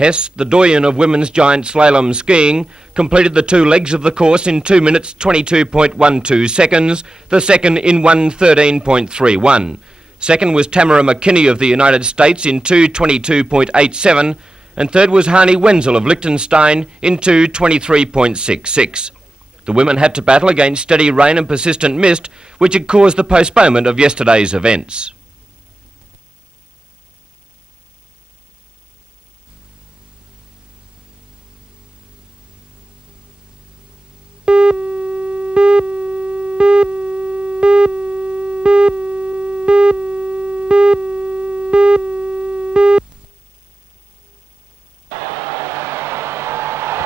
Hess, the doyen of women's giant slalom skiing, completed the 2 legs of the course in 2 minutes 22.12 seconds, the second in 1:13.31. Second was Tamara McKinney of the United States in 2:22.87, and third was Hani Wenzel of Liechtenstein in 2:23.66. The women had to battle against steady rain and persistent mist, which had caused the postponement of yesterday's events.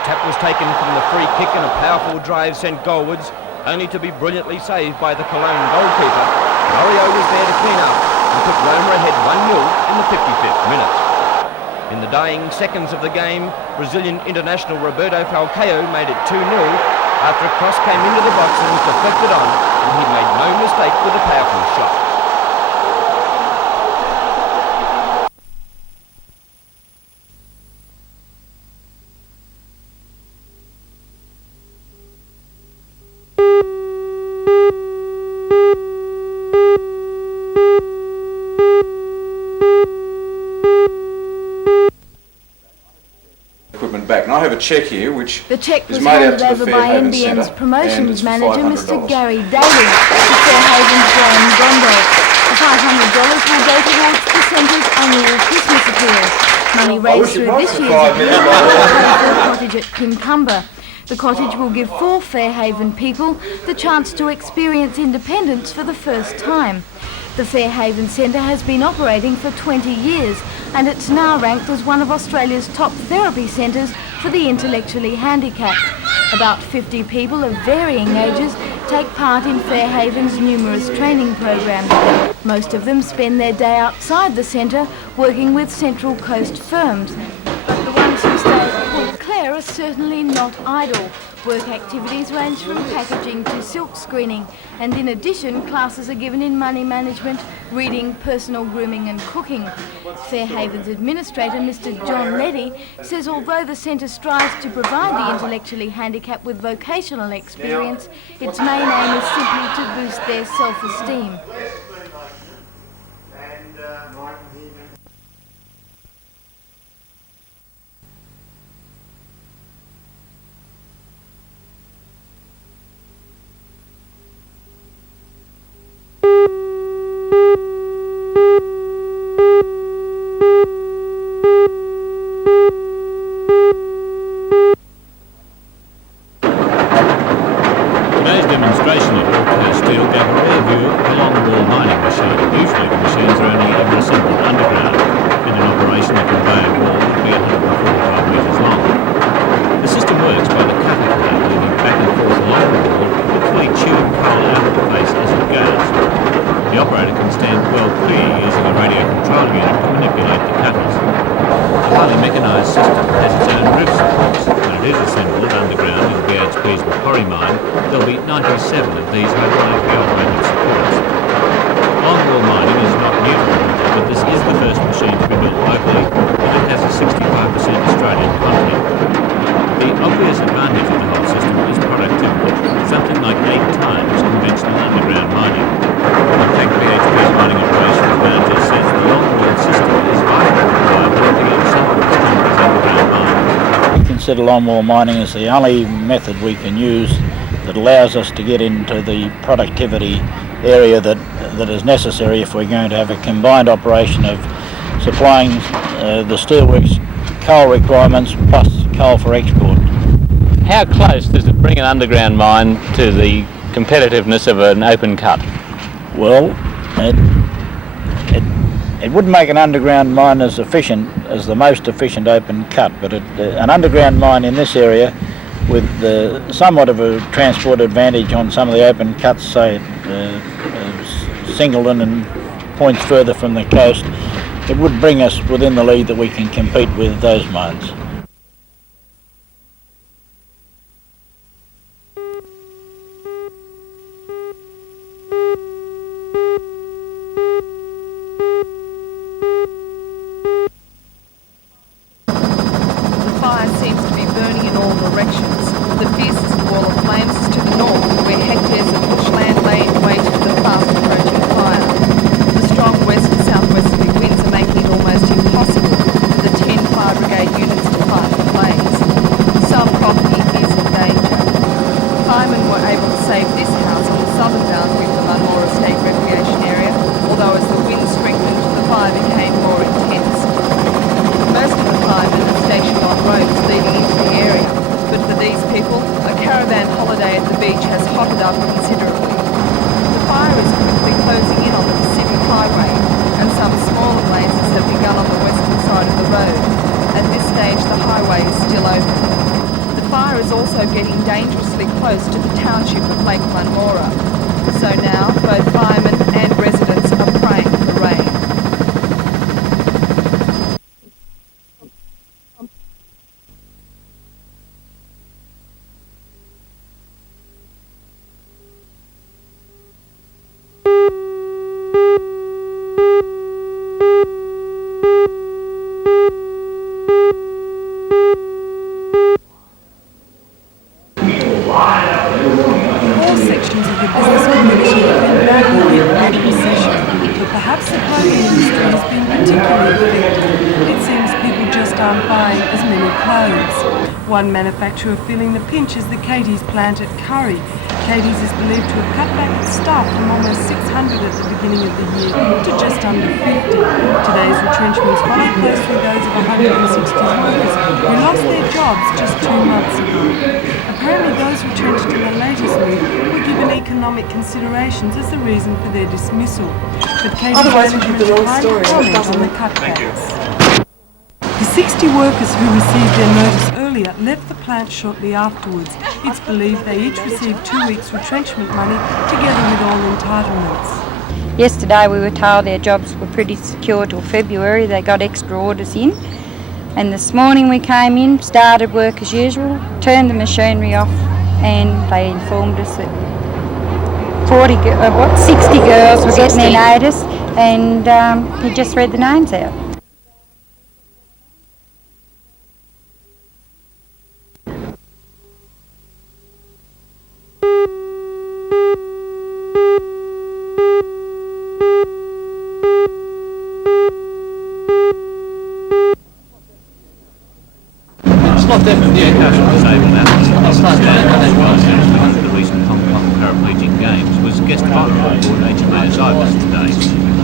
Tap was taken from the free kick and a powerful drive sent goalwards, only to be brilliantly saved by the Cologne goalkeeper. Mario was there to clean up and put Roma ahead 1-0 in the 55th minute. In the dying seconds of the game, Brazilian international Roberto Falcao made it 2-0 after a cross came into the box and was deflected on, and he made no mistake with a powerful shot. Back. And I have a cheque here which the cheque was is made out handed to the over by Fairhaven NBN's Centre, promotions manager, Mr. $500. Gary Daly, to Fairhaven's Graham Gondo. The $500 will go towards the centre's annual Christmas appeal. Money raised through this year's appeal will pay for a cottage at Kincumber. The cottage will give 4 Fairhaven people the chance to experience independence for the first time. The Fairhaven Centre has been operating for 20 years, and it's now ranked as one of Australia's top therapy centres for the intellectually handicapped. About 50 people of varying ages take part in Fairhaven's numerous training programs. Most of them spend their day outside the centre working with Central Coast firms. But the ones who stay at Port Clare are certainly not idle. Work activities range from packaging to silk screening, and in addition, classes are given in money management, reading, personal grooming and cooking. Fairhaven's administrator, Mr. John Leddy, says although the centre strives to provide the intellectually handicapped with vocational experience, its main aim is simply to boost their self-esteem. Today's demonstration at Torres Steel gave a rear view of a long-wall mining machine. Usually the machines are only ever assembled underground. In an operation, the conveyor wall would be 145 metres long. The system works by the cutting plate moving back and forth along the wall, literally chewing coal out of the face as it goes. The operator can stand well clear using a radio control unit to manipulate the cutters. The highly mechanised system has its own roof supports. When it is assembled underground in BHP's Macquarie mine, there will be 97 of these hydraulically operated supports. Longwall mining is not new to the country, but this is the first machine to be built locally, and it has a 65% Australian content. The obvious advantage of the whole system is productivity, something like 8 times conventional underground mining. In fact, BHP's mining operations manager says the longwall system is vital to reliability of some of the country's underground mines. We consider longwall mining as the only method we can use that allows us to get into the productivity area that is necessary if we're going to have a combined operation of supplying the steelworks coal requirements plus coal for export. How close does it bring an underground mine to the competitiveness of an open cut? Well, it wouldn't make an underground mine as efficient as the most efficient open cut, but an underground mine in this area with somewhat of a transport advantage on some of the open cuts, say Singleton and points further from the coast, it would bring us within the league that we can compete with those mines. close to the township of Lake Munmora. So now, both firemen and residents are praying for rain. All sections of the business community have been badly hit by the recession, but perhaps the clothing industry has been particularly affected. It seems people just aren't buying as many clothes. One manufacturer feeling the pinch is the Katie's plant at Curry. Katie's is believed to have cut back its staff from almost 600 at the beginning of the year to just under 50. Today's retrenchments follow closely those of 160 workers who lost their jobs just 2 months ago. Apparently those retrenched in the latest move were given economic considerations as the reason for their dismissal. But Katie's management declined to comment on the cutbacks. The 60 workers who received their notice earlier left the plant shortly afterwards. It's believed they each received 2 weeks retrenchment money together with all entitlements. Yesterday we were told their jobs were pretty secure till February. They got extra orders in. And this morning we came in, started work as usual, turned the machinery off, and they informed us that 60 girls were getting their notice, and he just read the names out. The recent Hong Kong Paraplegic Games was guest pilot on board HMAS Ibis today.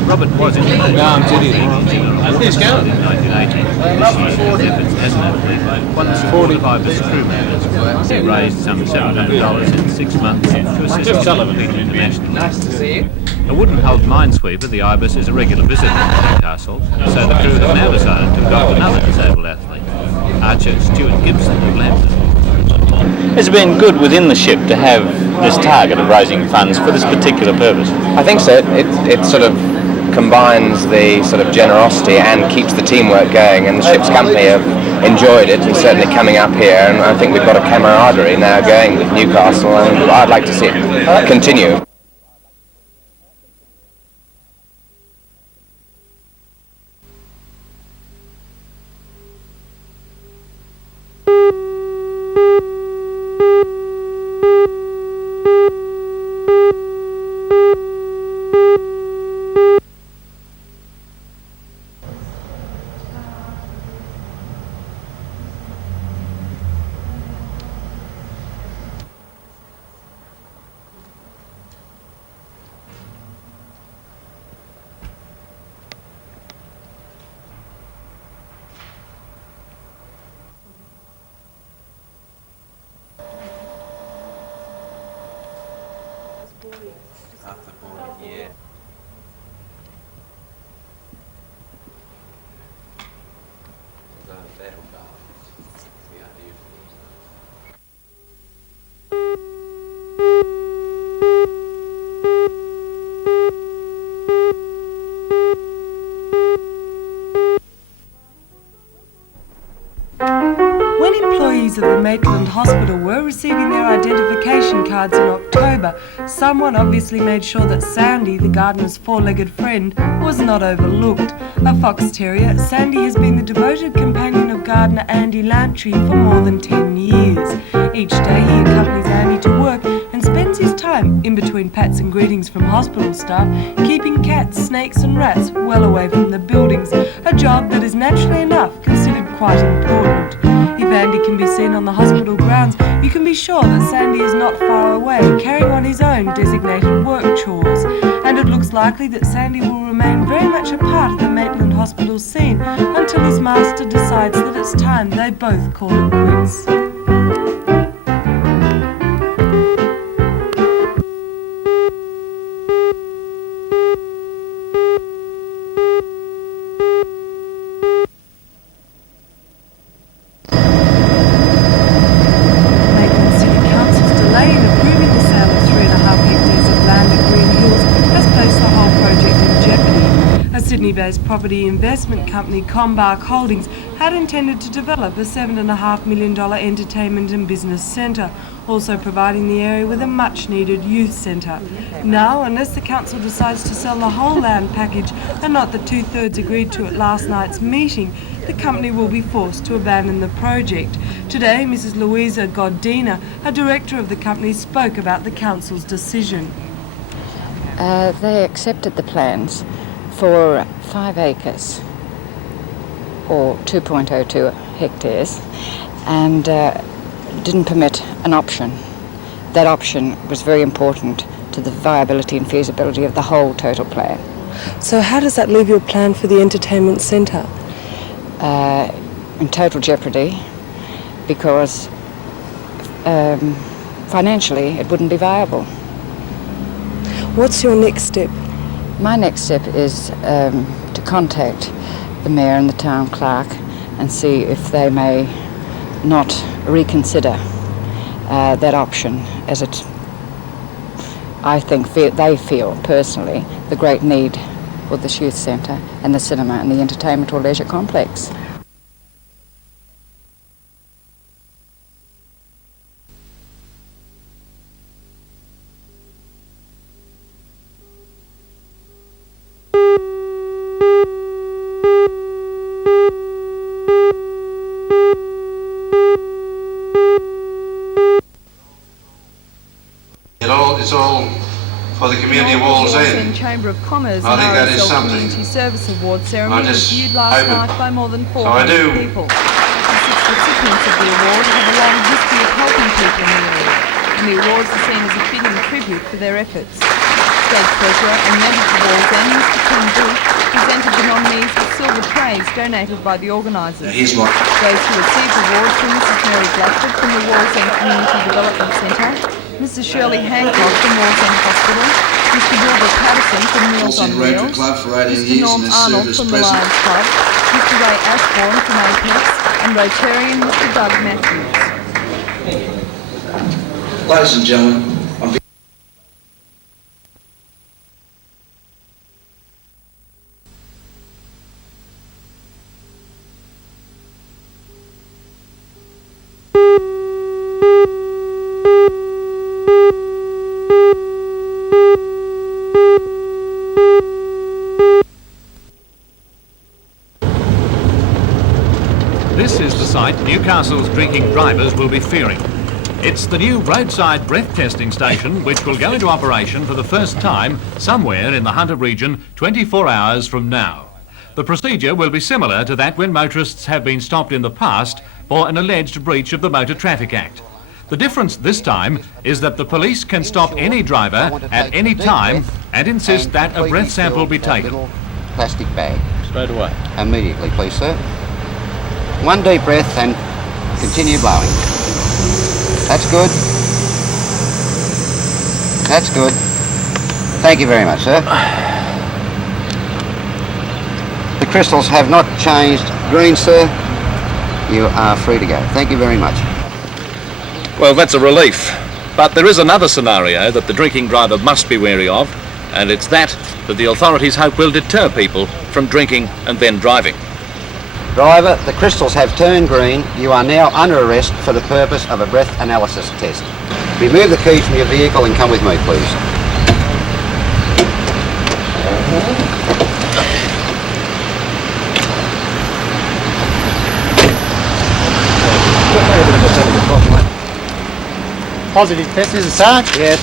Robert was in the Navy in 1980. This year, his efforts as an athlete won the support of Ibis crew members. He raised some $700 in 6 months to assist Olympic International. Nice to see you. A wooden-hulled minesweeper, the Ibis is a regular visitor to Newcastle, so the crew have now decided to adopt another disabled athlete, Archer Stuart Gibson of Lambton. Has it been good within the ship to have this target of raising funds for this particular purpose? I think so. It sort of combines the sort of generosity and keeps the teamwork going, and the ship's company have enjoyed it, and certainly coming up here, and I think we've got a camaraderie now going with Newcastle, and I'd like to see it continue. After 40 years. When employees of the Maitland Hospital were receiving their identification cards in October, someone obviously made sure that Sandy, the gardener's four-legged friend, was not overlooked. A fox terrier, Sandy has been the devoted companion of gardener Andy Lantry for more than 10 years. Each day he accompanies Andy to work and spends his time, in between pats and greetings from hospital staff, keeping cats, snakes and rats well away from the buildings, a job that is naturally enough considered quite important. If Andy can be seen on the hospital grounds, you can be sure that Sandy is not far away, carrying on his own designated work chores. And it looks likely that Sandy will remain very much a part of the Maitland Hospital scene until his master decides that it's time they both call it quits. Sydney-based property investment company Combark Holdings had intended to develop a $7.5 million entertainment and business centre, also providing the area with a much-needed youth centre. Now, unless the council decides to sell the whole land package and not the 2/3 agreed to at last night's meeting, the company will be forced to abandon the project. Today, Mrs. Louisa Godina, a director of the company, spoke about the council's decision. They accepted the plans for 5 acres or 2.02 hectares and didn't permit an option. That option was very important to the viability and feasibility of the whole total plan. So how does that leave your plan for the entertainment centre? In total jeopardy because financially it wouldn't be viable. What's your next step? My next step is to contact the mayor and the town clerk and see if they may not reconsider that option, as it, I think they feel personally the great need for this youth centre and the cinema and the entertainment or leisure complex. It's all for the community of Walls End. Chamber of Commerce I think that is something. Community Service Award ceremony was viewed hope last it- night by more than So I 400 do. people. The 6 recipients of the award have a long history of helping people in the area, and the awards are seen as a fitting tribute for their efforts. State Treasurer and member for Walls End, Mr. Tim Booth, presented the nominees with silver trays donated by the organisers. Here's my... Those who received awards were Mrs. Mary Blackford from the Walls End Community Development Centre, Mrs. Shirley Hancock from Walls End Hospital, Mr. Wilbur Patterson from Meals on Wheels, Mr. Norm Arnold from the Lions Club, Mr. Ray Ashbourne from Apex, and Rotarian Mr. Doug Matthews. Ladies and gentlemen, This is the sight Newcastle's drinking drivers will be fearing. It's the new roadside breath testing station which will go into operation for the first time somewhere in the Hunter region 24 hours from now. The procedure will be similar to that when motorists have been stopped in the past for an alleged breach of the Motor Traffic Act. The difference this time is that the police can stop any driver at any time and insist that a breath sample be taken. Plastic bag. Straight away. Immediately, please, sir. One deep breath and continue blowing. That's good. That's good. Thank you very much, sir. The crystals have not changed green, sir. You are free to go. Thank you very much. Well, that's a relief. But there is another scenario that the drinking driver must be wary of, and it's that the authorities hope will deter people from drinking and then driving. Driver, the crystals have turned green. You are now under arrest for the purpose of a breath analysis test. Remove the keys from your vehicle and come with me, please. Positive test, is it, Sarge? Yes.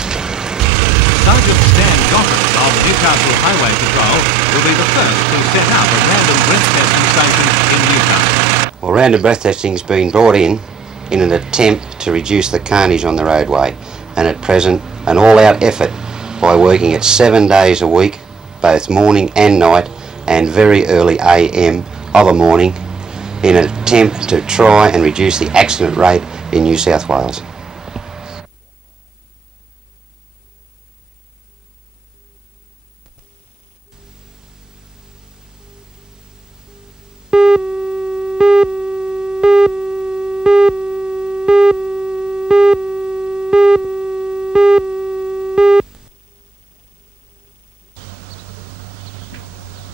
Sergeant Stan Johnson of Newcastle Highway Patrol will be the first to set up a random breath testing station in Newcastle. Well, random breath testing has been brought in an attempt to reduce the carnage on the roadway, and at present an all-out effort by working at 7 days a week, both morning and night, and very early AM of a morning, in an attempt to try and reduce the accident rate in New South Wales.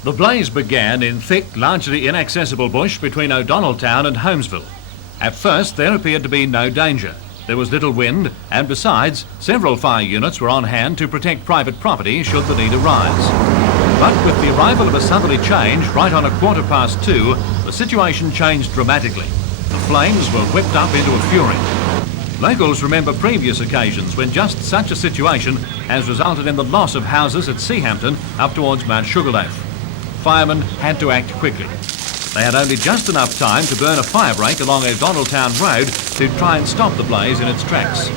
The blaze began in thick, largely inaccessible bush between O'Donnelltown and Holmesville. At first, there appeared to be no danger. There was little wind, and besides, several fire units were on hand to protect private property should the need arise. But with the arrival of a southerly change right on 2:15, the situation changed dramatically. The flames were whipped up into a fury. Locals remember previous occasions when just such a situation has resulted in the loss of houses at Seahampton up towards Mount Sugarloaf. Firemen had to act quickly. They had only just enough time to burn a fire break along O'Donnelltown Road to try and stop the blaze in its tracks.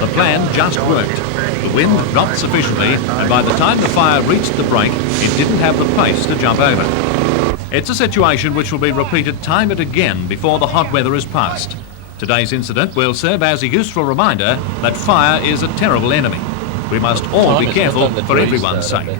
The plan just worked. The wind dropped sufficiently, and by the time the fire reached the break, it didn't have the pace to jump over. It's a situation which will be repeated time and again before the hot weather is past. Today's incident will serve as a useful reminder that fire is a terrible enemy. We must all be careful for everyone's sake.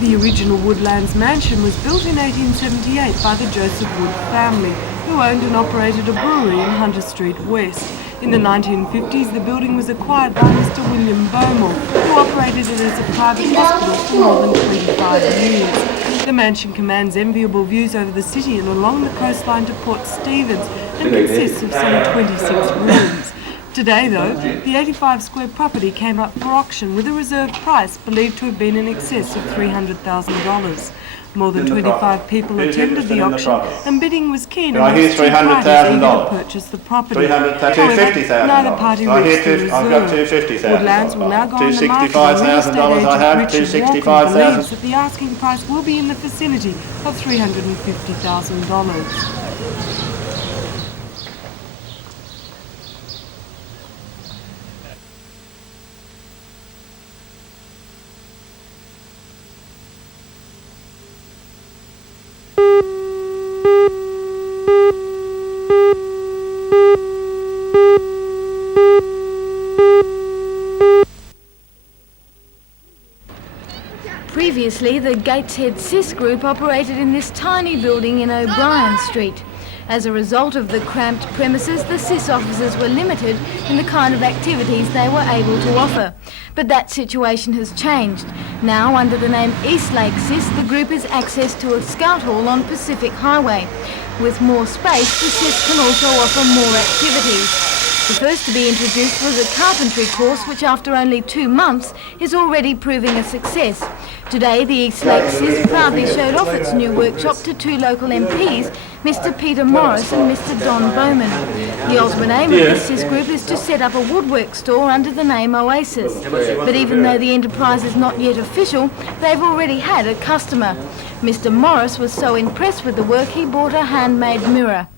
The original Woodlands mansion was built in 1878 by the Joseph Wood family, who owned and operated a brewery in Hunter Street West. In the 1950s, the building was acquired by Mr. William Beaumont, who operated it as a private hospital for more than 25 years. The mansion commands enviable views over the city and along the coastline to Port Stephens and consists of some 26 rooms. Today, though, the 85-square property came up for auction with a reserve price believed to have been in excess of $300,000. More than 25 people attended the auction, and bidding was keen amongst two parties eager to purchase the property. However, neither party reached the reserve. Woodlands will now go on the market, and real estate agent Richard Walker believes that the asking price will be in the vicinity of $350,000. Previously, the Gateshead CIS group operated in this tiny building in O'Brien Street. As a result of the cramped premises, the CIS officers were limited in the kind of activities they were able to offer. But that situation has changed. Now, under the name East Lake CIS, the group has access to a scout hall on Pacific Highway. With more space, the CIS can also offer more activities. The first to be introduced was a carpentry course, which after only 2 months is already proving a success. Today, the East Lake CIS proudly showed off its new workshop to 2 local MPs, Mr. Peter Morris and Mr. Don Bowman. The ultimate aim of the CIS group is to set up a woodwork store under the name Oasis. But even though the enterprise is not yet official, they've already had a customer. Mr. Morris was so impressed with the work, he bought a handmade mirror.